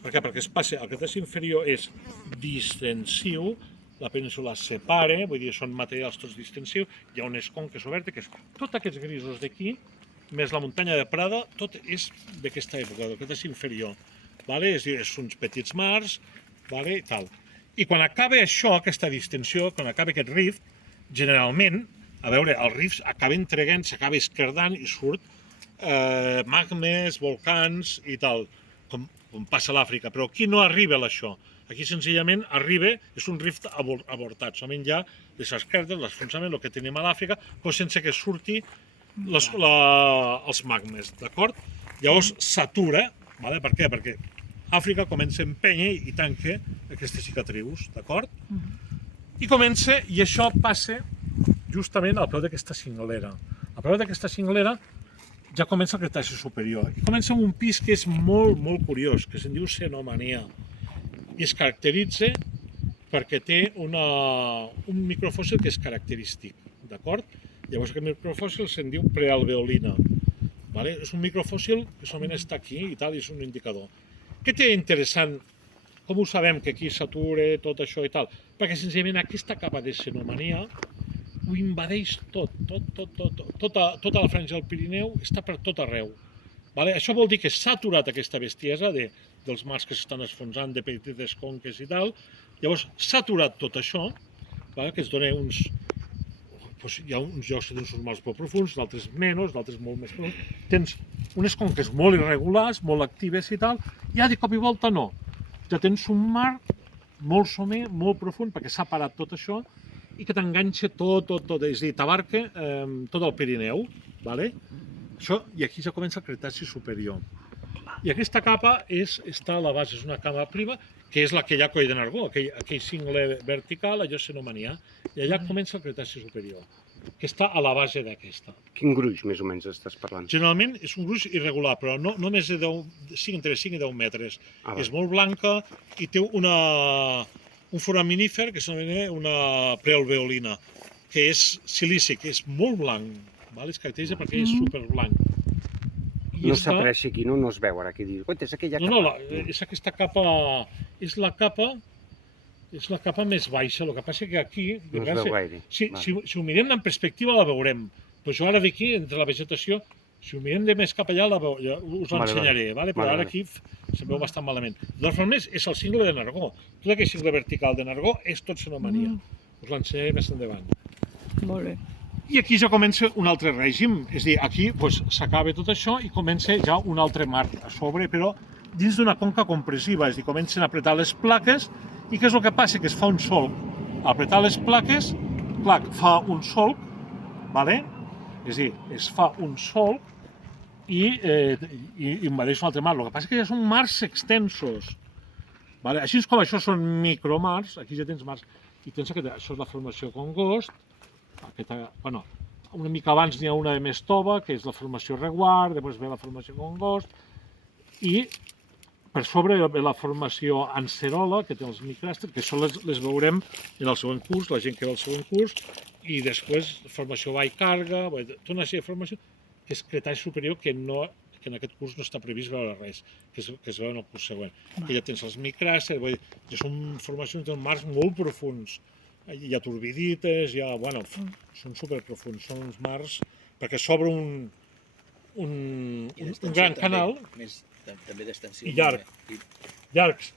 Per què? Perquè el Cretaci inferior és distensiu, la península es separa, vull dir, són materials tots distensius, hi ha unes conques obertes, que és tots aquests grisos d'aquí, més la muntanya de Prada, tot és d'aquesta època, del Cretaci inferior. Vale? És a dir, són uns petits mars, vale? I tal. I quan acaba això, aquesta distensió, quan acaba aquest rift, generalment, a veure, els rifts acaben treguent, s'acaba esquerdant i surt magmes, volcans i tal, com passa a l'Àfrica. Però aquí no arriba això. Aquí senzillament arriba, és un rift avortat. Solament hi ha les esquerdes, l'esfonsament, el que tenim a l'Àfrica, però sense que surti els magmes, d'acord? Llavors s'atura, vale? Per què? Perquè Àfrica comença a empènyer i tanca aquestes cicatrius, d'acord? I comença, i això passa justament al peu d'aquesta cinglera. Al peu d'aquesta cinglera ja comença el Cretaci superior. I comença amb un pis que és molt, molt curiós, que se'n diu Cenomania. I es caracteritza perquè té un microfòssil que és característic, d'acord? Llavors aquest microfòssil se'n diu prealveolina. Vale? És un microfòssil que solament està aquí i tal, i és un indicador. Què té interessant? Com ho sabem que aquí s'atura tot això i tal? Perquè senzillament aquesta capa de Cenomania ho invadeix tot. Tota la franja del Pirineu està per tot arreu. Vale? Això vol dir que s'ha aturat aquesta bestiesa dels mars que s'estan esfonsant, de petites conques i tal. Llavors s'ha aturat tot això, vale? Que es dona uns... Hi ha uns llocs que tens uns mars molt profuns, d'altres menys, d'altres molt més profuns. Tens unes conques molt irregulars, molt actives i tal, i de cop i volta no. Ja tens un mar molt somer, molt profund, perquè s'ha parat tot això, i que t'enganxa tot, és a dir, t'abarca tot el Pirineu, vale? Això, i aquí ja comença el Cretaci superior. I aquesta capa està a la base, és una capa prima, que és la que hi ha a Coll de Nargó, aquell cingle vertical, allò és Cenomania, i allà comença el Cretaci superior, que està a la base d'aquesta. Quin gruix més o menys estàs parlant? Generalment és un gruix irregular, però no més de entre 5 i 10 metres. És molt blanca i té un foraminífer que s'anomena una prealveolina, que és silici, que és molt blanc. Es caracteritza perquè és superblanc. No s'aprecia aquí, no es veu ara aquí. És aquella capa. No, és aquesta capa, és la capa més baixa. El que passa que aquí... No es veu gaire. Si ho mirem en perspectiva la veurem. Però jo ara d'aquí, entre la vegetació, si ho mirem de més cap allà, us l'ensenyaré. Però ara aquí se'n veu bastant malament. De totes formes, és el cingle de Nargó. Tot aquest cingle vertical de Nargó és tot Cenomania. Us l'ensenyaré més endavant. Molt bé. I aquí ja comença un altre règim, és a dir, aquí s'acaba tot això i comença ja un altre mar a sobre, però dins d'una conca compressiva, és a dir, comencen a apretar les plaques i què és el que passa? Que es fa un solc. Al apretar les plaques, clar, fa un solc, és a dir, es fa un solc i invadeix un altre mar. El que passa és que ja són mars extensos. Així com això són micromars, aquí ja tens mars. I tens que això és la formació Congost. Una mica abans n'hi ha una de més tova, que és la formació Reguard, després ve la formació Congost, i per sobre ve la formació Anserola, que té els micràsters, que això les veurem en el següent curs, la gent que ve al següent curs, i després formació Vallcarga, tota una sèrie de formació, que és Cretaci superior, que en aquest curs no està previst veure res, que es veu en el curs següent. Que ja tens els micràsters, ja són formacions de mars molt profuns. Hi ha turbidites, són superprofunds, són uns mars, perquè s'obre un gran canal també d'extensió i llargs.